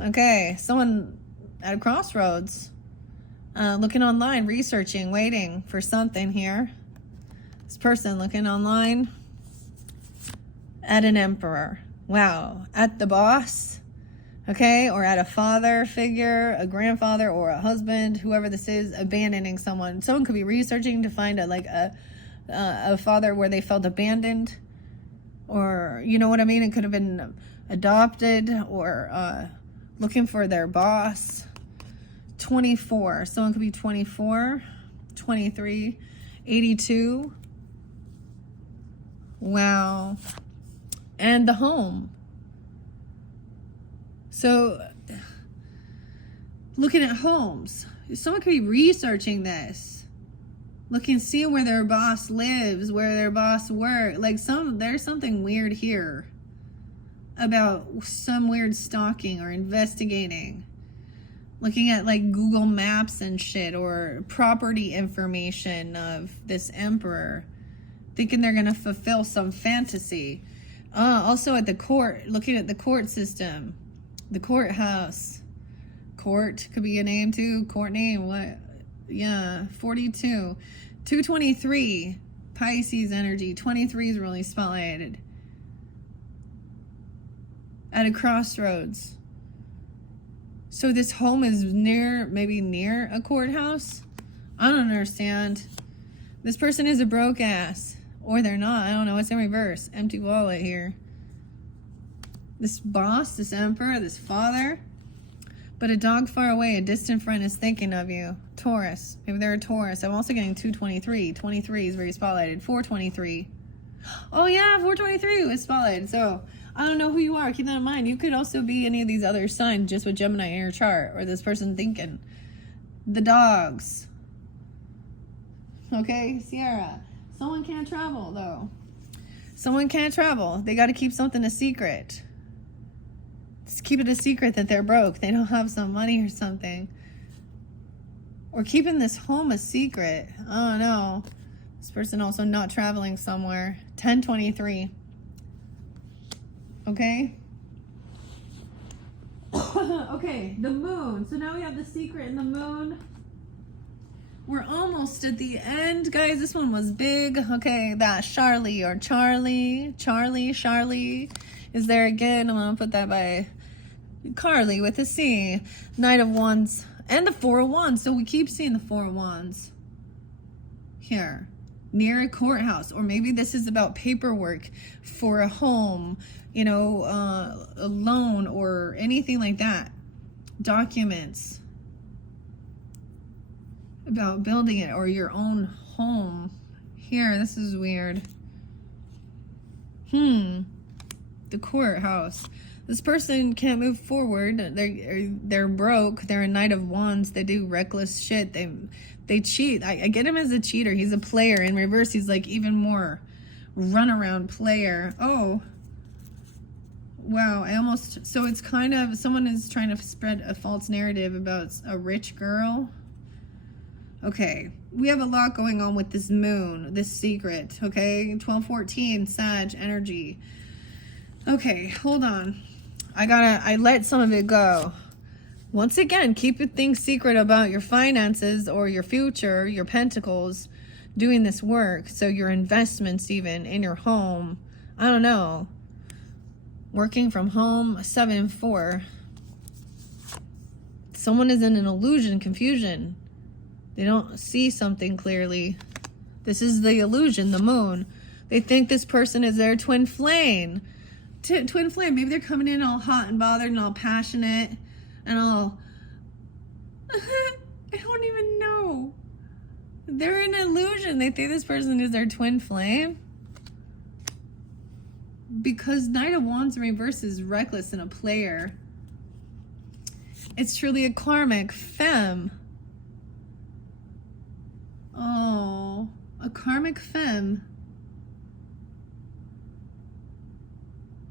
Okay, someone at a crossroads, looking online, researching, waiting for something here. This person looking online at an emperor. Wow, at the boss. Okay, or at a father figure, a grandfather, or a husband, whoever this is, abandoning someone. Someone could be researching to find a father where they felt abandoned, or you know what I mean? It could have been adopted, or looking for their boss. 24, someone could be 24, 23, 82. Wow. And the home. So, looking at homes, someone could be researching this, seeing where their boss lives, where their boss works. There's something weird here about some weird stalking or investigating. Looking at Google Maps and shit, or property information of this emperor, thinking they're gonna fulfill some fantasy. Also at the court, looking at the court system. The courthouse. Court could be a name too. Court name. What? Yeah. 42. 223. Pisces energy. 23 is really spotlighted. At a crossroads. So this home is maybe near a courthouse? I don't understand. This person is a broke ass. Or they're not. I don't know. It's in reverse. Empty wallet here. This boss, this emperor, this father. But a dog far away, a distant friend is thinking of you. Taurus. Maybe they're a Taurus. I'm also getting 223. 23 is very spotlighted. 423. Oh yeah, 423 was spotlighted. So I don't know who you are. Keep that in mind. You could also be any of these other signs just with Gemini in your chart, or this person thinking. The dogs. Okay, Sierra. Someone can't travel, though. Someone can't travel. They got to keep something a secret. Just keep it a secret that they're broke. They don't have some money or something. Or keeping this home a secret. I don't know. This person also not traveling somewhere. 1023. Okay? Okay, the moon. So now we have the secret in the moon. We're almost at the end, guys. This one was big. Okay, that Charlie is there again. I'm gonna put that by Carly with a C. Knight of Wands and the Four of Wands. So we keep seeing the Four of Wands here near a courthouse, or maybe this is about paperwork for a home, you know, a loan or anything like that. Documents about building it or your own home. Here, this is weird. The courthouse. This person can't move forward. They're broke. They're a Knight of Wands. They do reckless shit. They cheat. I get him as a cheater. He's a player. In reverse, he's like even more runaround player. Oh, wow. So it's kind of, someone is trying to spread a false narrative about a rich girl. Okay, we have a lot going on with this moon, this secret, okay? 1214, Sag energy. Okay, hold on. I let some of it go. Once again, keep things secret about your finances or your future, your pentacles, doing this work. So your investments even in your home. I don't know. Working from home, 7-4. Someone is in an illusion, confusion. They don't see something clearly. This is the illusion, the moon. They think this person is their twin flame. Twin flame. Maybe they're coming in all hot and bothered and all passionate and all... I don't even know. They're an illusion. They think this person is their twin flame. Because Knight of Wands in reverse is reckless and a player. It's truly a karmic femme. Oh, a karmic femme.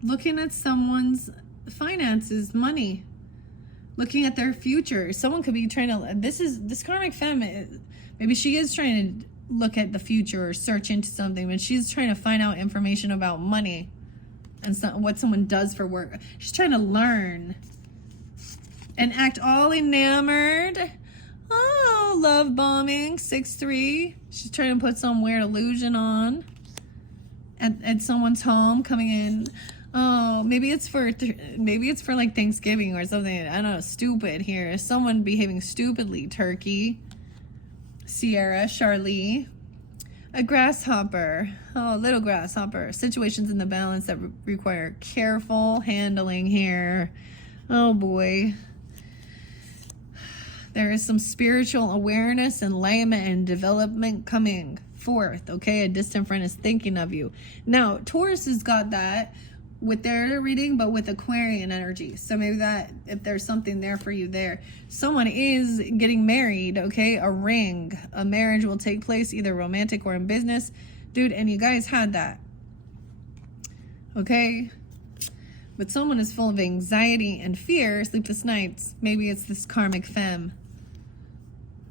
Looking at someone's finances, money. Looking at their future. Someone could be trying to, this karmic femme, maybe she is trying to look at the future or search into something, but she's trying to find out information about money and what someone does for work. She's trying to learn and act all enamored. Oh, love bombing, 6-3. She's trying to put some weird illusion on at someone's home, coming in. Oh, maybe it's for like Thanksgiving or something. I don't know, stupid here. Someone behaving stupidly, Turkey. Sierra, Charlie. A grasshopper. Oh, little grasshopper. Situations in the balance that require careful handling here. Oh, boy. There is some spiritual awareness, enlightenment, and development coming forth, okay? A distant friend is thinking of you. Now, Taurus has got that with their reading, but with Aquarian energy. So maybe that, if there's something there for you there. Someone is getting married, okay? A ring. A marriage will take place, either romantic or in business. Dude, and you guys had that. Okay? But someone is full of anxiety and fear, sleepless nights. Maybe it's this karmic femme.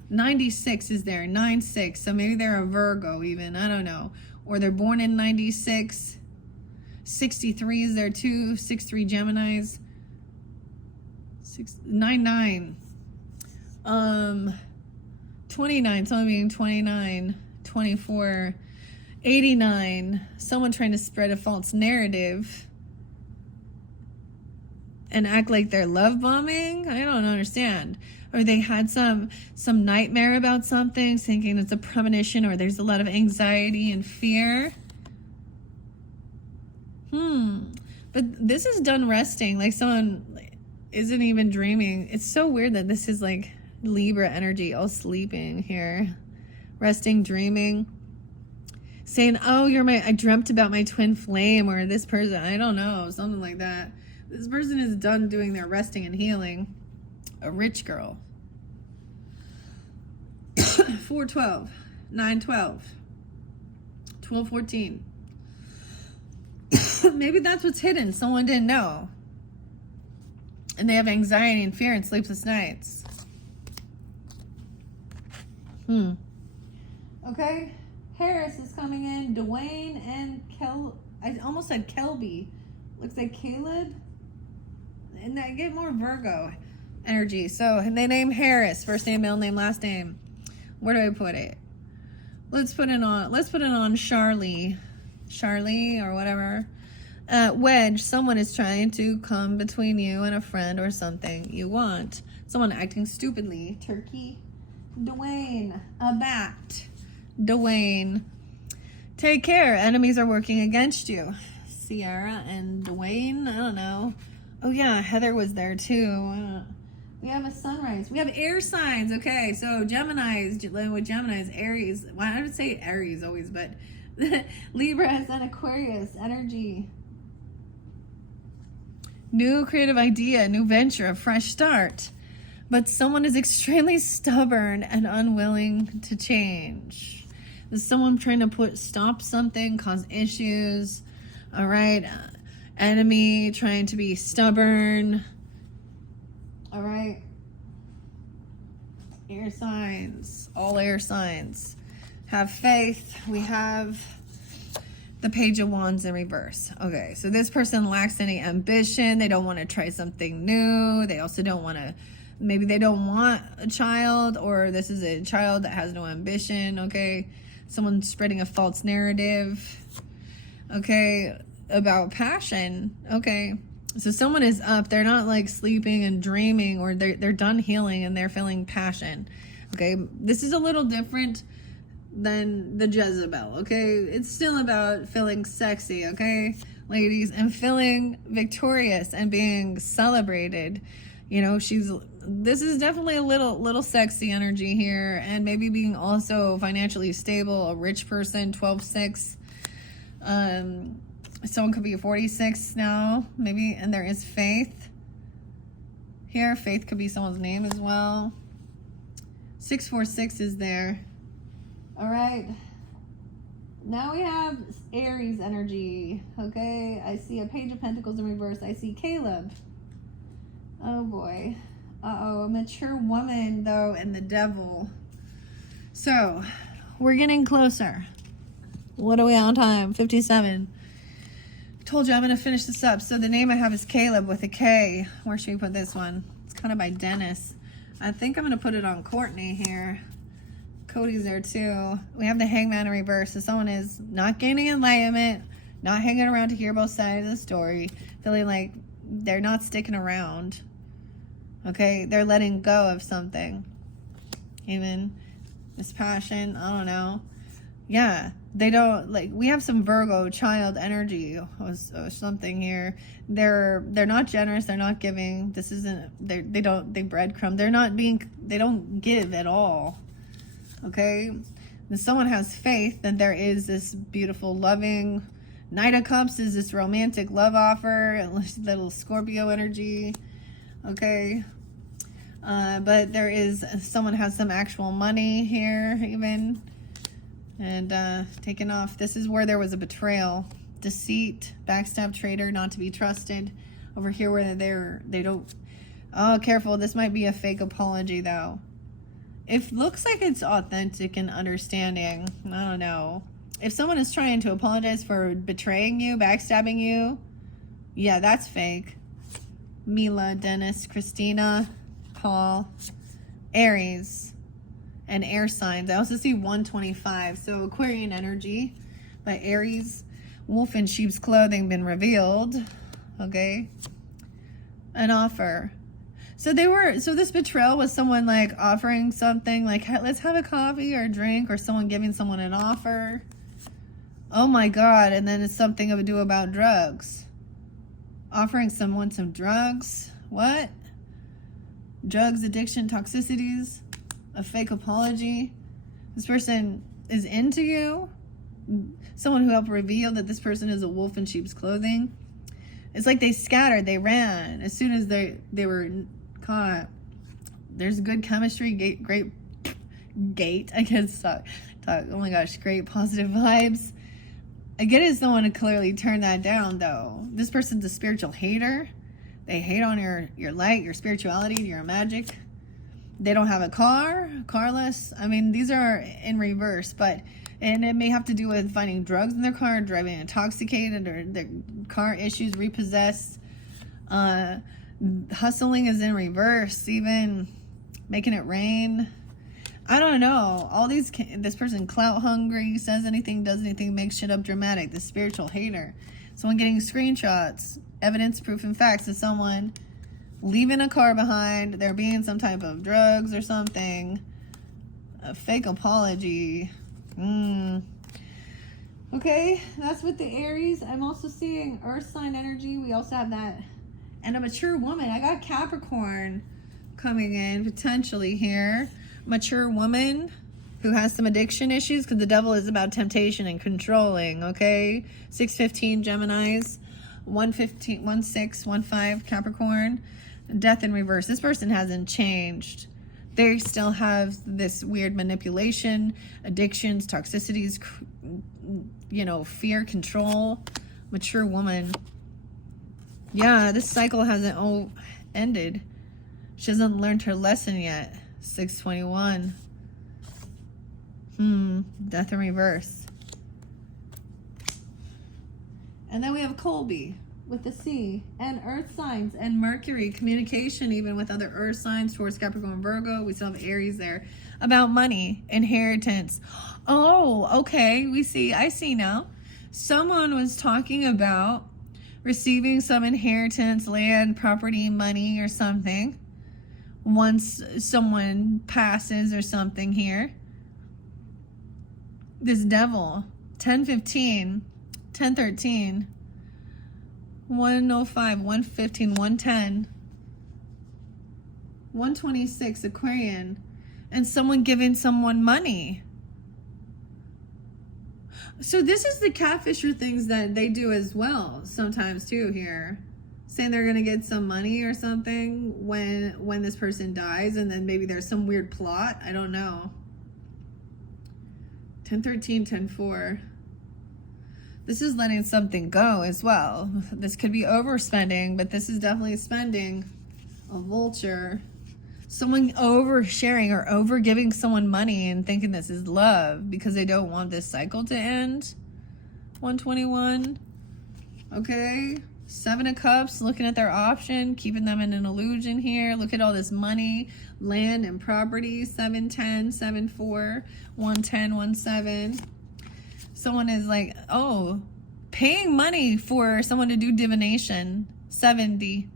96 is there, 9-6. So maybe they're a Virgo even, I don't know. Or they're born in 96. 63 is there too, 6-3 Geminis. 9-9. 29, someone being 29, 24, 89. Someone trying to spread a false narrative and act like they're love bombing. I don't understand. Or they had some nightmare about something, thinking it's a premonition, or there's a lot of anxiety and fear. But this is done resting, like someone isn't even dreaming. It's so weird that this is like Libra energy, all sleeping here, resting, dreaming. saying, oh, I dreamt about my twin flame, or this person, I don't know, something like that. This person is done doing their resting and healing. A rich girl. 412, 912, 1214. Maybe that's what's hidden. Someone didn't know. And they have anxiety and fear and sleepless nights. Okay. Harris is coming in. Dwayne and I almost said Kelby. Looks like Caleb. And I get more Virgo energy. So they name Harris. First name, middle name, last name. Where do I put it? Let's put it on Charlie. Charlie or whatever. Wedge, someone is trying to come between you and a friend or something you want. Someone acting stupidly. Turkey. Dwayne. A bat. Dwayne. Take care. Enemies are working against you. Sierra and Dwayne. I don't know. Oh yeah, Heather was there too. We have a sunrise. We have air signs. Okay, so Gemini's, with Gemini's, Aries. Well, I would say Aries always, but Libras and Aquarius energy. New creative idea, new venture, a fresh start. But someone is extremely stubborn and unwilling to change. There's someone trying to stop something, cause issues. All right. Enemy trying to be stubborn. All right. Air signs. All air signs. Have faith. We have the Page of Wands in reverse. Okay, so this person lacks any ambition. They don't want to try something new. They also don't want to, maybe they don't want a child, or this is a child that has no ambition. Okay, someone's spreading a false narrative. Okay, about passion. Okay, so someone is up. They're not like sleeping and dreaming, or they're done healing and they're feeling passion. Okay, this is a little different than the Jezebel. Okay, it's still about feeling sexy. Okay, ladies, and feeling victorious and being celebrated. You know, this is definitely a little sexy energy here, and maybe being also financially stable, a rich person. 12-6. Someone could be 46 now, maybe, and there is faith here. Faith could be someone's name as well. 646 is there. All right. Now we have Aries energy. Okay, I see a Page of Pentacles in reverse. I see Caleb. Oh boy. Uh-oh, a mature woman though, and the devil. So, we're getting closer. What are we on time? 57. Told you I'm going to finish this up. So the name I have is Caleb with a K. Where should we put this one? It's kind of by Dennis. I think I'm going to put it on Courtney here. Cody's there too. We have the Hangman in reverse. So someone is not gaining enlightenment, not hanging around to hear both sides of the story, feeling like they're not sticking around. Okay, they're letting go of something. Even this passion, I don't know. Yeah, they don't, like, we have some Virgo child energy or something here. They're not generous, they're not giving. This isn't, they breadcrumb. They don't give at all. Okay, when someone has faith that there is this beautiful, loving Knight of Cups is this romantic love offer, little Scorpio energy. Okay, but there is someone has some actual money here even, and taken off. This is where there was a betrayal, deceit, backstab, traitor, not to be trusted. Over here where they don't. Oh, careful! This might be a fake apology though. It looks like it's authentic and understanding. I don't know. If someone is trying to apologize for betraying you, backstabbing you, yeah, that's fake. Mila, Dennis, Christina, Paul, Aries, and air signs. I also see 125. So Aquarian energy by Aries. Wolf in sheep's clothing been revealed. Okay. An offer. So this betrayal was someone like offering something like, let's have a coffee or a drink, or someone giving someone an offer. Oh my God. And then it's something to do about drugs. Offering someone some drugs. What? Drugs, addiction, toxicities, a fake apology. This person is into you. someone who helped reveal that this person is a wolf in sheep's clothing. It's like they scattered, they ran as soon as they were caught. There's good chemistry, great I guess talk. Oh my gosh, great positive vibes. I get it, someone to clearly turn that down though. This person's a spiritual hater. They hate on your light, your spirituality, your magic. They don't have a car, carless. I mean, these are in reverse, and it may have to do with finding drugs in their car, driving intoxicated, or their car issues, repossessed. Hustling is in reverse, even making it rain. I don't know. All these, this person clout hungry, says anything, does anything, makes shit up dramatic. The spiritual hater. Someone getting screenshots, evidence, proof, and facts of someone leaving a car behind. There being some type of drugs or something. A fake apology. Okay, that's with the Aries. I'm also seeing earth sign energy. We also have that. And a mature woman. I got Capricorn coming in potentially here. Mature woman who has some addiction issues, because the devil is about temptation and controlling. Okay, 615 Geminis, 115, 16, 15 Capricorn. Death in reverse. This person hasn't changed. They still have this weird manipulation, addictions, toxicities, fear, control. Mature woman. Yeah, this cycle hasn't ended. She hasn't learned her lesson yet. 621. Death in reverse. And then we have Colby with the C and earth signs and Mercury, communication even with other earth signs towards Capricorn, Virgo. We still have Aries there. About money, inheritance. Oh, okay. I see now. Someone was talking about receiving some inheritance, land, property, money, or something once someone passes or something here. This devil, 1015, 1013, 105, 115, 110, 126, Aquarian, and someone giving someone money. So this is the catfisher things that they do as well sometimes too here. Saying they're going to get some money or something when this person dies, and then maybe there's some weird plot. I don't know. 1013, 1004. This is letting something go as well. This could be overspending, but this is definitely spending. A vulture. Someone oversharing or overgiving someone money and thinking this is love because they don't want this cycle to end. 121. Okay. 7 of Cups, looking at their option, keeping them in an illusion here. Look at all this money, land, and property. 710, 74, 110, 17. Someone is like, paying money for someone to do divination. 70.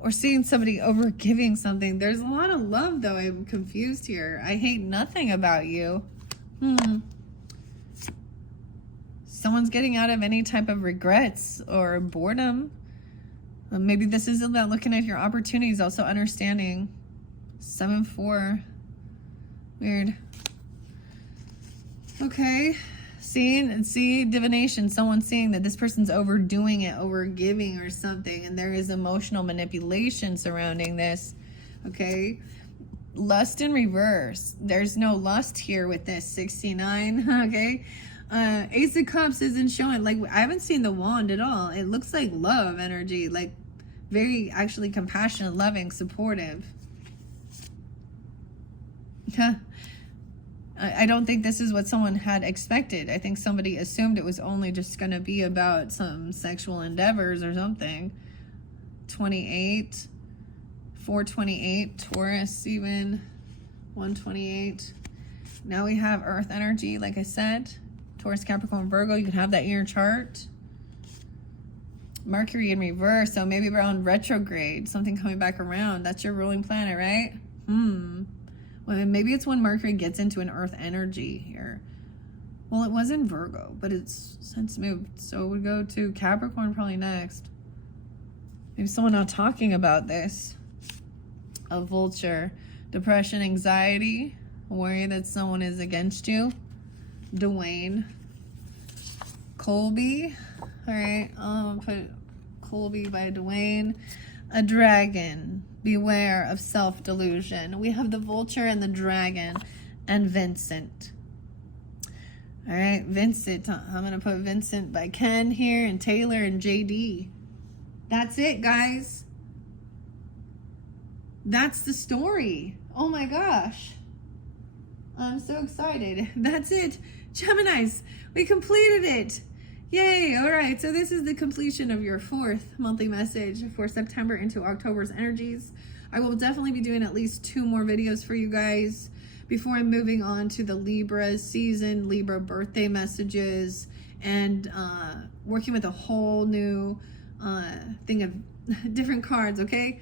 Or seeing somebody over giving something. There's a lot of love, though. I'm confused here. I hate nothing about you. Someone's getting out of any type of regrets or boredom. Maybe this is about looking at your opportunities, also understanding. 7-4. Weird. Okay. See, divination. Someone seeing that this person's overdoing it, overgiving or something, and there is emotional manipulation surrounding this. Okay. Lust in reverse. There's no lust here with this. 69. Okay. Ace of Cups isn't showing. Like, I haven't seen the wand at all. It looks like love energy. Like, very actually compassionate, loving, supportive. I don't think this is what someone had expected. I think somebody assumed it was only just going to be about some sexual endeavors or something. 28. 428. Taurus even. 128. Now we have earth energy, like I said. Taurus, Capricorn, Virgo. You can have that in your chart. Mercury in reverse. So maybe around retrograde. Something coming back around. That's your ruling planet, right? Well, maybe it's when Mercury gets into an earth energy here. Well, it was in Virgo, but it's since moved. So it would go to Capricorn probably next. Maybe someone not talking about this. A vulture. Depression, anxiety. worry that someone is against you. Dwayne. Colby. All right, I'll put Colby by Dwayne. A dragon. Beware of self-delusion. We have the vulture and the dragon and Vincent. All right, Vincent. I'm going to put Vincent by Ken here and Taylor and JD. That's it, guys. That's the story. Oh my gosh. I'm so excited. That's it. Geminis, we completed it. Yay. All right. So this is the completion of your 4th monthly message for September into October's energies. I will definitely be doing at least 2 more videos for you guys before I'm moving on to the Libra season, Libra birthday messages, and working with a whole new thing of different cards. Okay.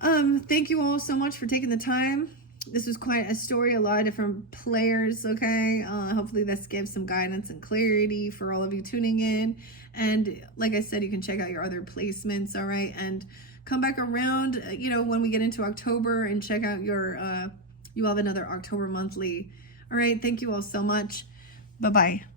Thank you all so much for taking the time. This was quite a story, a lot of different players, okay? Hopefully this gives some guidance and clarity for all of you tuning in. And like I said, you can check out your other placements, all right? And come back around, you know, when we get into October and check out your, you have another October monthly. All right, thank you all so much. Bye-bye.